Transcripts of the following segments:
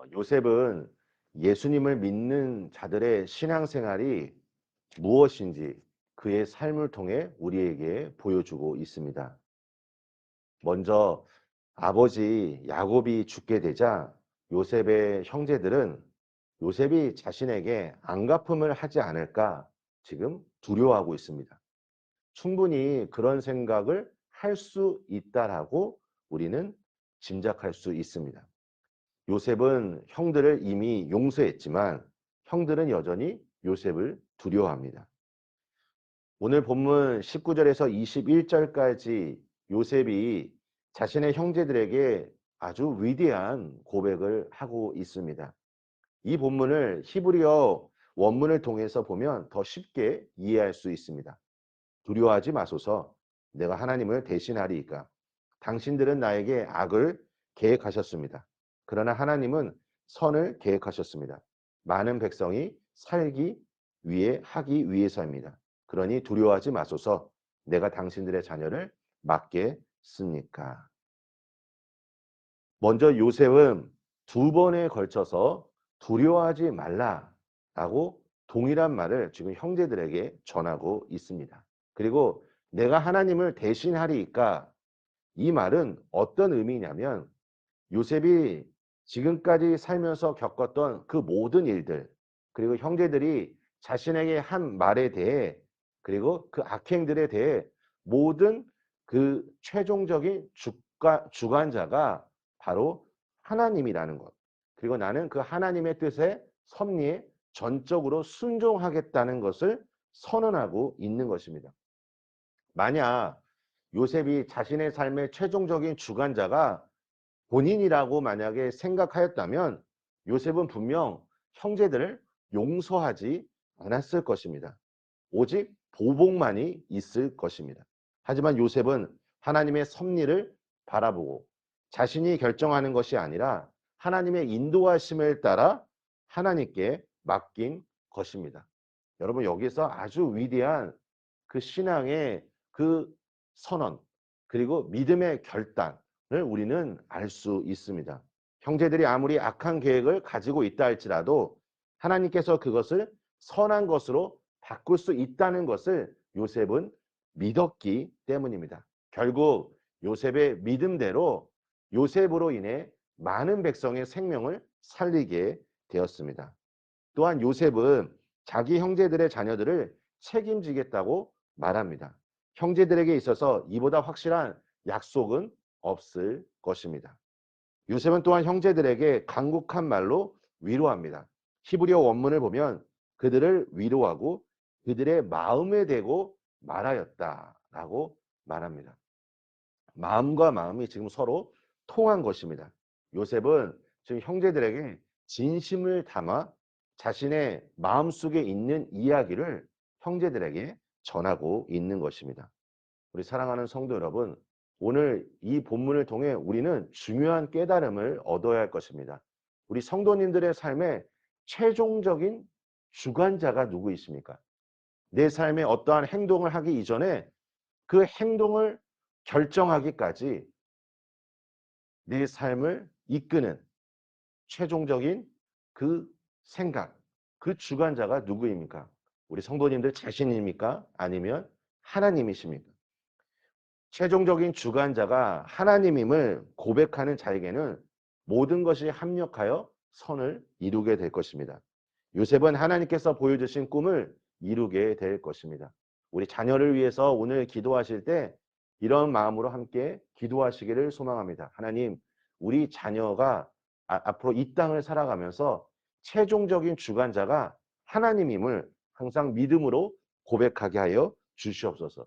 어, 요셉은 예수님을 믿는 자들의 신앙생활이 무엇인지 그의 삶을 통해 우리에게 보여주고 있습니다. 먼저 아버지 야곱이 죽게 되자 요셉의 형제들은 요셉이 자신에게 안갚음을 하지 않을까 지금 두려워하고 있습니다. 충분히 그런 생각을 할 수 있다라고 우리는 짐작할 수 있습니다. 요셉은 형들을 이미 용서했지만 형들은 여전히 요셉을 두려워합니다. 오늘 본문 19절에서 21절까지 요셉이 자신의 형제들에게 아주 위대한 고백을 하고 있습니다. 이 본문을 히브리어 원문을 통해서 보면 더 쉽게 이해할 수 있습니다. 두려워하지 마소서 내가 하나님을 대신하리이까 당신들은 나에게 악을 계획하셨습니다. 그러나 하나님은 선을 계획하셨습니다. 많은 백성이 살기 위해 하기 위해서입니다. 그러니 두려워하지 마소서 내가 당신들의 자녀를 맡겠습니까? 먼저 요셉은 두 번에 걸쳐서 두려워하지 말라라고 동일한 말을 지금 형제들에게 전하고 있습니다. 그리고 내가 하나님을 대신하리이까 이 말은 어떤 의미냐면 요셉이 지금까지 살면서 겪었던 그 모든 일들 그리고 형제들이 자신에게 한 말에 대해 그리고 그 악행들에 대해 모든 그 최종적인 주가, 주관자가 바로 하나님이라는 것. 그리고 나는 그 하나님의 뜻에 섭리에 전적으로 순종하겠다는 것을 선언하고 있는 것입니다. 만약 요셉이 자신의 삶의 최종적인 주관자가 본인이라고 만약에 생각하였다면 요셉은 분명 형제들을 용서하지 않았을 것입니다. 오직 보복만이 있을 것입니다. 하지만 요셉은 하나님의 섭리를 바라보고 자신이 결정하는 것이 아니라 하나님의 인도하심을 따라 하나님께 맡긴 것입니다. 여러분 여기서 아주 위대한 그 신앙의 그 선언 그리고 믿음의 결단을 우리는 알 수 있습니다. 형제들이 아무리 악한 계획을 가지고 있다 할지라도 하나님께서 그것을 선한 것으로 바꿀 수 있다는 것을 요셉은 믿었기 때문입니다. 결국 요셉의 믿음대로 요셉으로 인해 많은 백성의 생명을 살리게 되었습니다. 또한 요셉은 자기 형제들의 자녀들을 책임지겠다고 말합니다. 형제들에게 있어서 이보다 확실한 약속은 없을 것입니다. 요셉은 또한 형제들에게 강국한 말로 위로합니다. 히브리어 원문을 보면 그들을 위로하고 그들의 마음에 대고 말하였다라고 말합니다. 마음과 마음이 지금 서로 통한 것입니다. 요셉은 지금 형제들에게 진심을 담아 자신의 마음속에 있는 이야기를 형제들에게 전하고 있는 것입니다. 우리 사랑하는 성도 여러분, 오늘 이 본문을 통해 우리는 중요한 깨달음을 얻어야 할 것입니다. 우리 성도님들의 삶에 최종적인 주관자가 누구 있습니까? 내 삶에 어떠한 행동을 하기 이전에 그 행동을 결정하기까지 내 삶을 이끄는 최종적인 그 생각, 그 주관자가 누구입니까? 우리 성도님들 자신입니까? 아니면 하나님이십니까? 최종적인 주관자가 하나님임을 고백하는 자에게는 모든 것이 합력하여 선을 이루게 될 것입니다. 요셉은 하나님께서 보여주신 꿈을 이루게 될 것입니다. 우리 자녀를 위해서 오늘 기도하실 때 이런 마음으로 함께 기도하시기를 소망합니다. 하나님, 우리 자녀가 아, 앞으로 이 땅을 살아가면서 최종적인 주관자가 하나님임을 항상 믿음으로 고백하게 하여 주시옵소서.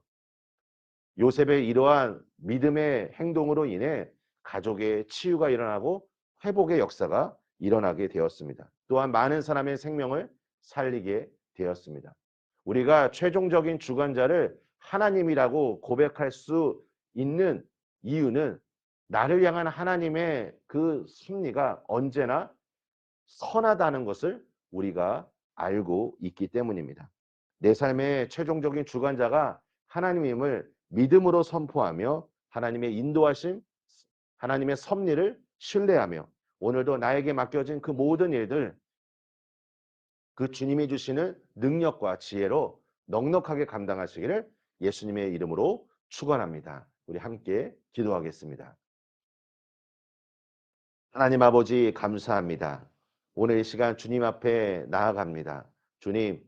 요셉의 이러한 믿음의 행동으로 인해 가족의 치유가 일어나고 회복의 역사가 일어나게 되었습니다. 또한 많은 사람의 생명을 살리게 되었습니다. 우리가 최종적인 주관자를 하나님이라고 고백할 수 있는 이유는 나를 향한 하나님의 그 섭리가 언제나 선하다는 것을 우리가 알고 있기 때문입니다. 내 삶의 최종적인 주관자가 하나님임을 믿음으로 선포하며 하나님의 인도하심, 하나님의 섭리를 신뢰하며 오늘도 나에게 맡겨진 그 모든 일들 그 주님이 주시는 능력과 지혜로 넉넉하게 감당하시기를 예수님의 이름으로 축원합니다. 우리 함께 기도하겠습니다. 하나님 아버지 감사합니다. 오늘 이 시간 주님 앞에 나아갑니다. 주님,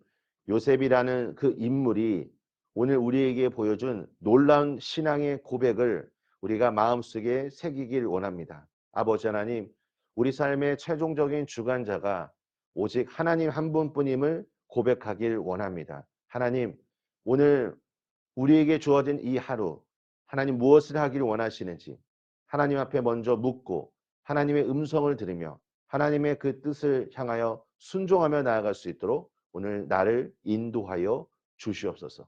요셉이라는 그 인물이 오늘 우리에게 보여준 놀라운 신앙의 고백을 우리가 마음속에 새기길 원합니다. 아버지 하나님, 우리 삶의 최종적인 주관자가 오직 하나님 한 분뿐임을 고백하길 원합니다. 하나님, 오늘 우리에게 주어진 이 하루, 하나님 무엇을 하기를 원하시는지 하나님 앞에 먼저 묻고 하나님의 음성을 들으며 하나님의 그 뜻을 향하여 순종하며 나아갈 수 있도록 오늘 나를 인도하여 주시옵소서.